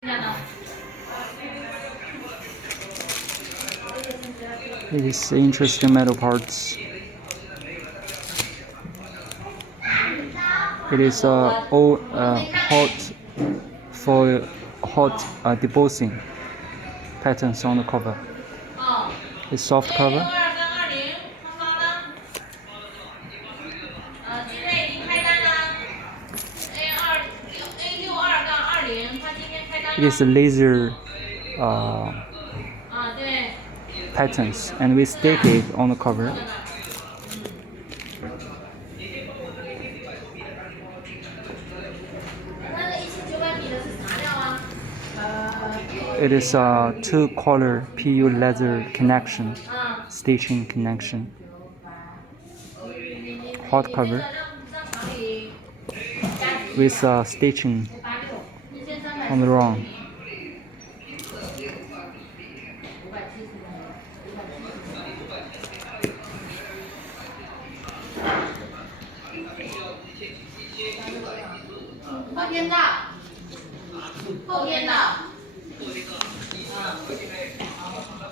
It is interesting metal parts. It is all hot for hot debossing patterns on the cover. It's soft cover. It is a laser patterns, and we stick it on the cover. It is a two-color PU leather connection, stitching connection, hot cover with stitching on the wrong.